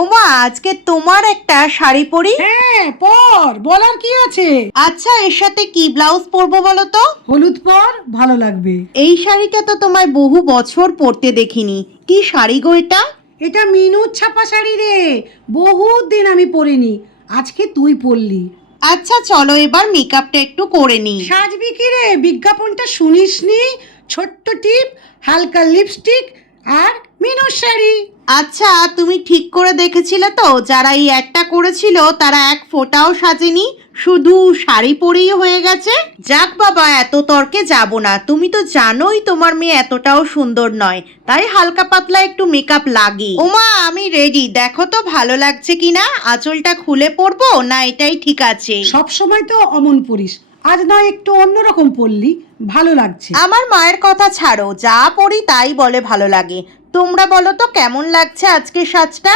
ওমা, আজকে তোমার একটা শাড়ি পরি। হ্যাঁ পর, বলার কি আছে। আচ্ছা, এর সাথে কি ব্লাউজ পরবো বলো তো? হলুদ পর, ভালো লাগবে। এই শাড়িটা তো তোমায় বহু বছর পরতে দেখিনি। কি শাড়ি গো এটা? এটা মিনুর ছাপা শাড়ি রে, বহুত দিন আমি পরিনি, আজকে তুই পরলি। আচ্ছা চলো এবার মেকআপটা একটু করে নিই। সাজবি কি রে, বিজ্ঞাপনটা শুনিসনি? ছোট্ট টিপ, হালকা লিপস্টিক আর মিনুর শাড়ি। আচ্ছা, তুমি ঠিক করে দেখেছিলে তো যারা এই একটা করেছিল তারা এক ফোঁটাও সাজেনি, শুধু শাড়ি পরেই হয়ে গেছে? যাক বাবা, এত তর্কে যাব না। তুমি তো জানোই তোমার মেয়ে এতটাও সুন্দর নয়, তাই হালকা পাতলা একটু মেকআপ লাগে। ওমা, আমি রেডি, দেখো তো ভালো লাগছে কিনা। আঁচলটা খুলে পরবো না এটাই ঠিক আছে? সব সময় তো অমন পরিস, আজ নয় একটু অন্যরকম পরলি, ভালো লাগছে। আমার মায়ের কথা ছাড়ো, যা পড়ি তাই বলে ভালো লাগে। তোমরা বলো তো কেমন লাগছে আজকে সাজটা?